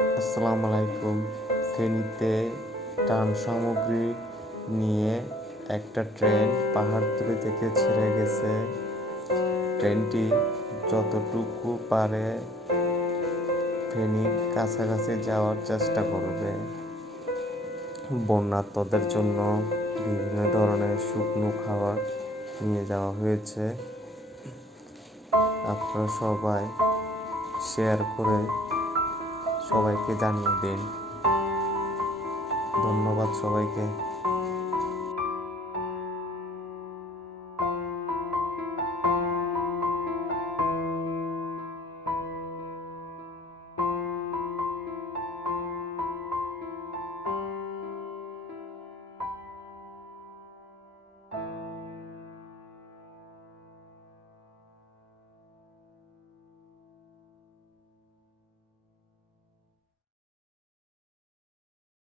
আসসালামু আলাইকুম ফেনীতে টান সামগ্রী নিয়ে একটা ট্রেন পাহাড়তলি থেকে ছেড়ে গেছে। ট্রেনটি যতটুকু পারে ফেনীর কাছাকাছি যাওয়ার চেষ্টা করবে। বন্যার্তদের জন্য বিভিন্ন ধরনের শুকনো খাবার নিয়ে যাওয়া হয়েছে। আপনারা সবাই শেয়ার করে সবাইকে জানিয়ে দিন। ধন্যবাদ সবাইকে।